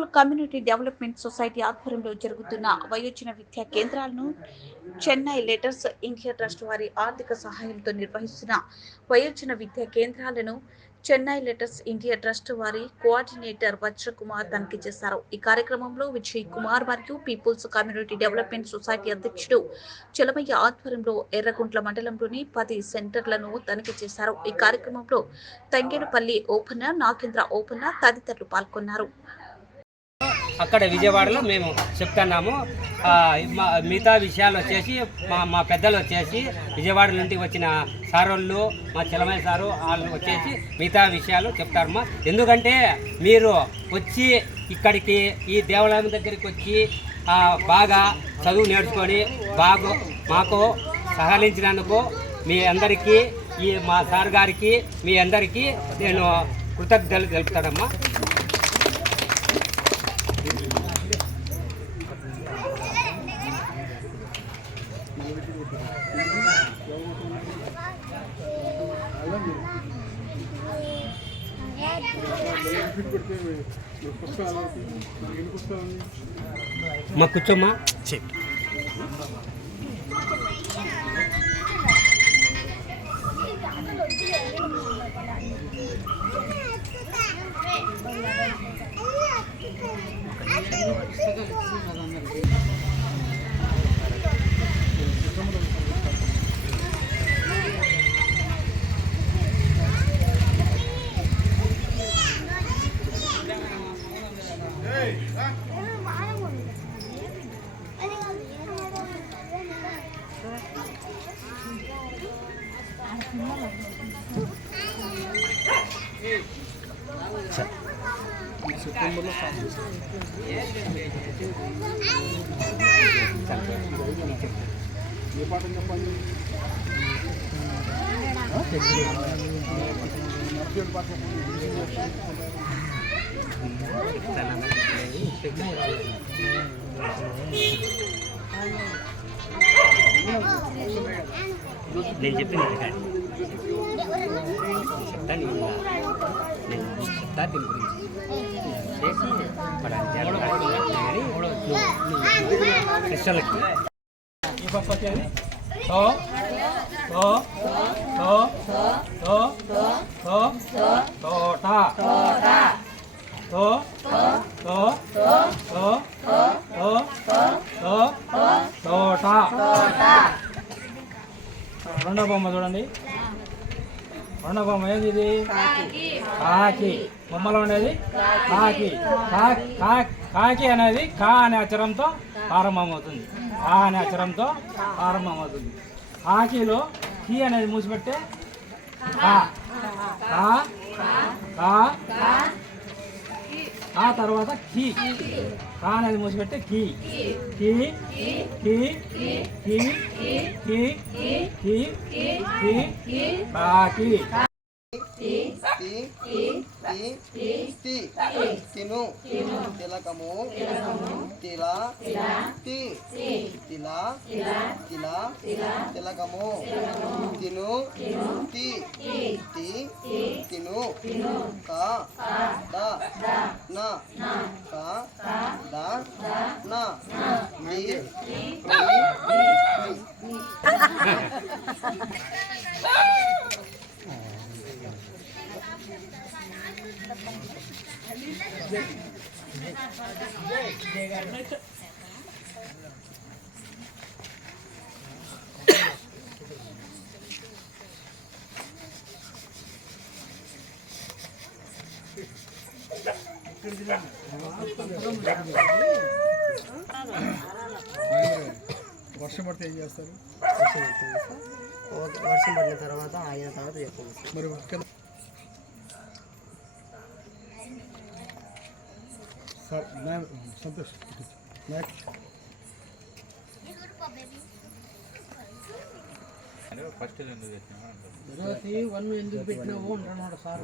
People community development society ఆధ్వర్యంలో జరుగుతున్న వయోజన విద్యా కేంద్రాలను చెన్నై లెటర్స్ ఇండియా ట్రస్ట్ వారి ఆర్థిక సహాయంతో నిర్వహిస్తున్న వయోజన విద్యా కేంద్రాలను చెన్నై లెటర్స్ ఇండియా ట్రస్ట్ వారి కోఆర్డినేటర్ వజ్రకుమార్ తనిఖీ చేశారు. ఈ కార్యక్రమంలో విజయ్ కుమార్ మరియు పీపుల్స్ కమ్యూనిటీ డెవలప్మెంట్ సొసైటీ అధ్యక్షుడు చలమయ్య ఆధ్వర్యంలో ఎర్రగుంట్ల మండలంలోని 10 సెంటర్లను తనిఖీ చేశారు. ఈ కార్యక్రమంలో తంగేడుపల్లి ఓపెనర్, నాగేంద్ర ఓపెనర్ తదితరులు పాల్గొన్నారు. అక్కడ విజయవాడలో మేము చెప్తున్నాము. మిగతా విషయాలు వచ్చేసి మా పెద్దలు వచ్చేసి విజయవాడ నుండి వచ్చిన సారోళ్ళు, మా చలమయ్య సారు వాళ్ళు వచ్చేసి మిగతా విషయాలు చెప్తారమ్మా. ఎందుకంటే మీరు వచ్చి ఇక్కడికి ఈ దేవాలయం దగ్గరికి వచ్చి బాగా చదువు నేర్చుకొని మాకు సహకరించినందుకు మీ అందరికీ మా సార్ గారికి మీ అందరికీ నేను కృతజ్ఞతలు తెలుపుతానమ్మా. మా కూర్చోమ్మా. సెప్టెంబర్లో ఏ పాట చెప్పండి. నేను చెప్పింది చెప్తాను నేను చెప్తా దీని గురించి చేసి క్రిస్టలకి రెండో బొమ్మ చూడండి. రెండో బొమ్మ ఏది? ఇది కాకి. బొమ్మలో ఉండేది కాకి. కాకి అనేది కా అనే అక్షరంతో ప్రారంభమవుతుంది. కా అనే అక్షరంతో ప్రారంభమవుతుంది. కాకిలో కీ అనేది మూసిపెట్టే ఆ తర్వాత కీ. కా అనేది మూసిపెట్టే కీ. కీ కీ కీ కీ కీ కీ కాకి. తిను తిలకము తిలా తిలా తిలకము తిను తిను కా దా నా కా దా నా వర్షం పడితే ఏం చేస్తారు? వర్షం పడిన తర్వాత అయిన తర్వాత చెప్పండి. మరి సంతోష్ ఎందుకు పెట్టినావు అంటున్నాడు సార్.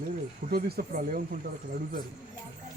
మీరు ఫోటో తీస్తే వాళ్ళు ఏమనుకుంటారు? అక్కడ అడుగుతారు.